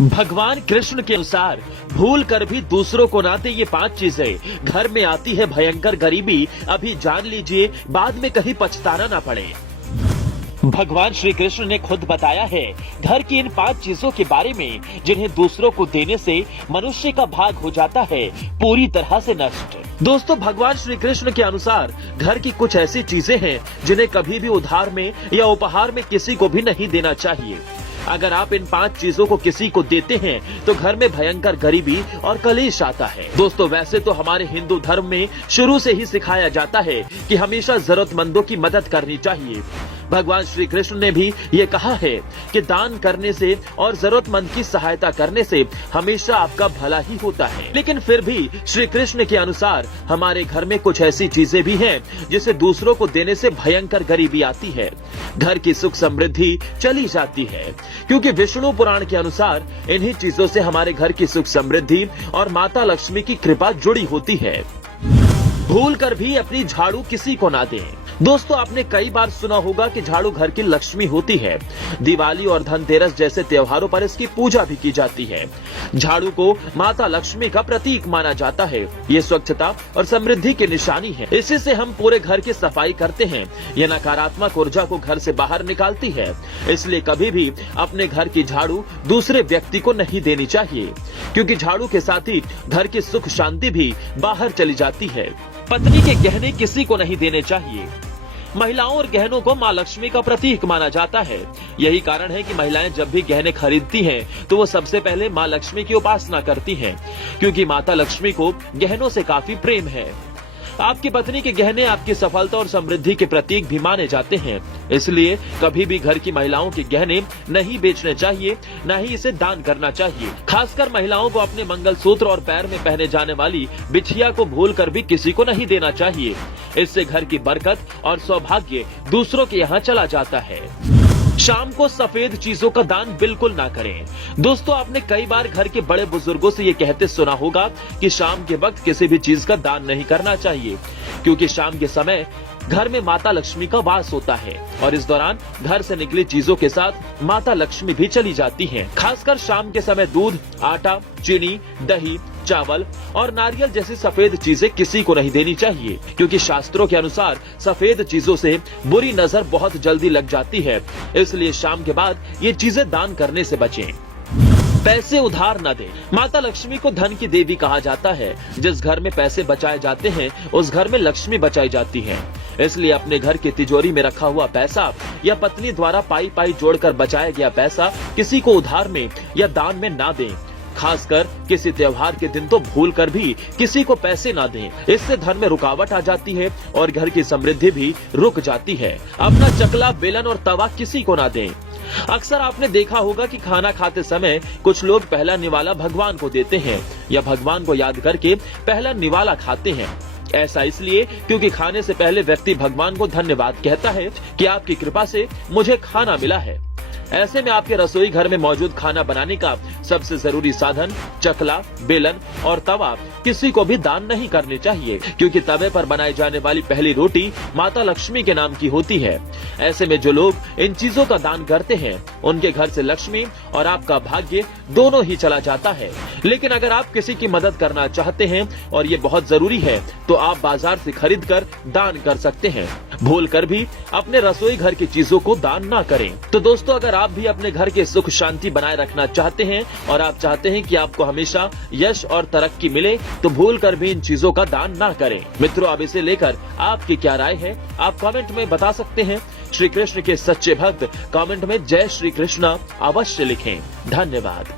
भगवान कृष्ण के अनुसार भूल कर भी दूसरों को ना दे ये 5 चीजें। घर में आती है भयंकर गरीबी, अभी जान लीजिए, बाद में कहीं पछताना ना पड़े। भगवान श्री कृष्ण ने खुद बताया है घर की इन 5 चीजों के बारे में जिन्हें दूसरों को देने से मनुष्य का भाग हो जाता है पूरी तरह से नष्ट। दोस्तों, भगवान श्री कृष्ण के अनुसार घर की कुछ ऐसी चीजें हैं जिन्हें कभी भी उधार में या उपहार में किसी को भी नहीं देना चाहिए। अगर आप इन 5 चीजों को किसी को देते हैं तो घर में भयंकर गरीबी और कलेश आता है। दोस्तों, वैसे तो हमारे हिंदू धर्म में शुरू से ही सिखाया जाता है कि हमेशा जरूरतमंदों की मदद करनी चाहिए। भगवान श्री कृष्ण ने भी ये कहा है कि दान करने से और जरूरतमंद की सहायता करने से हमेशा आपका भला ही होता है। लेकिन फिर भी श्री कृष्ण के अनुसार हमारे घर में कुछ ऐसी चीजें भी हैं जिसे दूसरों को देने से भयंकर गरीबी आती है, घर की सुख समृद्धि चली जाती है। क्योंकि विष्णु पुराण के अनुसार इन्हीं चीजों से हमारे घर की सुख समृद्धि और माता लक्ष्मी की कृपा जुड़ी होती है। भूल कर भी अपनी झाड़ू किसी को ना दें। दोस्तों, आपने कई बार सुना होगा कि झाड़ू घर की लक्ष्मी होती है। दिवाली और धनतेरस जैसे त्योहारों पर इसकी पूजा भी की जाती है। झाड़ू को माता लक्ष्मी का प्रतीक माना जाता है। ये स्वच्छता और समृद्धि की निशानी है। इसी से हम पूरे घर की सफाई करते हैं। ये नकारात्मक ऊर्जा को घर से बाहर निकालती है। इसलिए कभी भी अपने घर की झाड़ू दूसरे व्यक्ति को नहीं देनी चाहिए, क्योंकि झाड़ू के साथ ही घर की सुख शांति भी बाहर चली जाती है। पत्नी के गहने किसी को नहीं देने चाहिए। महिलाओं और गहनों को मां लक्ष्मी का प्रतीक माना जाता है। यही कारण है कि महिलाएं जब भी गहने खरीदती हैं तो वो सबसे पहले मां लक्ष्मी की उपासना करती हैं, क्योंकि माता लक्ष्मी को गहनों से काफी प्रेम है। आपकी पत्नी के गहने आपकी सफलता और समृद्धि के प्रतीक भी माने जाते हैं। इसलिए कभी भी घर की महिलाओं के गहने नहीं बेचने चाहिए, न ही इसे दान करना चाहिए। खासकर महिलाओं को अपने मंगलसूत्र और पैर में पहने जाने वाली बिछिया को भूलकर भी किसी को नहीं देना चाहिए। इससे घर की बरकत और सौभाग्य दूसरों के यहाँ चला जाता है। शाम को सफेद चीजों का दान बिल्कुल ना करें। दोस्तों, आपने कई बार घर के बड़े बुजुर्गों से ये कहते सुना होगा कि शाम के वक्त किसी भी चीज का दान नहीं करना चाहिए, क्योंकि शाम के समय घर में माता लक्ष्मी का वास होता है और इस दौरान घर से निकली चीजों के साथ माता लक्ष्मी भी चली जाती हैं। खासकर शाम के समय दूध, आटा, चीनी, दही, चावल और नारियल जैसी सफेद चीजें किसी को नहीं देनी चाहिए, क्योंकि शास्त्रों के अनुसार सफेद चीजों से बुरी नजर बहुत जल्दी लग जाती है। इसलिए शाम के बाद ये चीजें दान करने से बचें। पैसे उधार न दें। माता लक्ष्मी को धन की देवी कहा जाता है। जिस घर में पैसे बचाए जाते हैं उस घर में लक्ष्मी बचाई जाती है। इसलिए अपने घर की तिजोरी में रखा हुआ पैसा या पत्नी द्वारा पाई पाई जोड़कर बचाया गया पैसा किसी को उधार में या दान में ना दें। खासकर किसी त्योहार के दिन तो भूल कर भी किसी को पैसे ना दें। इससे धन में रुकावट आ जाती है और घर की समृद्धि भी रुक जाती है। अपना चकला, बेलन और तवा किसी को ना दें। अक्सर आपने देखा होगा कि खाना खाते समय कुछ लोग पहला निवाला भगवान को देते हैं या भगवान को याद करके पहला निवाला खाते हैं। ऐसा इसलिए क्योंकि खाने से पहले व्यक्ति भगवान को धन्यवाद कहता है कि आपकी कृपा से मुझे खाना मिला है। ऐसे में आपके रसोई घर में मौजूद खाना बनाने का सबसे जरूरी साधन चकला, बेलन और तवा किसी को भी दान नहीं करने चाहिए, क्योंकि तवे पर बनाई जाने वाली पहली रोटी माता लक्ष्मी के नाम की होती है। ऐसे में जो लोग इन चीजों का दान करते हैं उनके घर से लक्ष्मी और आपका भाग्य दोनों ही चला जाता है। लेकिन अगर आप किसी की मदद करना चाहते हैं और ये बहुत जरूरी है तो आप बाजार से खरीद कर दान कर सकते हैं। भूल कर भी अपने रसोई घर की चीजों को दान ना करें। तो दोस्तों, अगर आप भी अपने घर के सुख शांति बनाए रखना चाहते हैं और आप चाहते हैं कि आपको हमेशा यश और तरक्की मिले तो भूल कर भी इन चीजों का दान ना करें। मित्रों, अब इसे लेकर आपकी क्या राय है आप कमेंट में बता सकते हैं। श्री कृष्ण के सच्चे भक्त कमेंट में जय श्री कृष्ण अवश्य लिखें। धन्यवाद।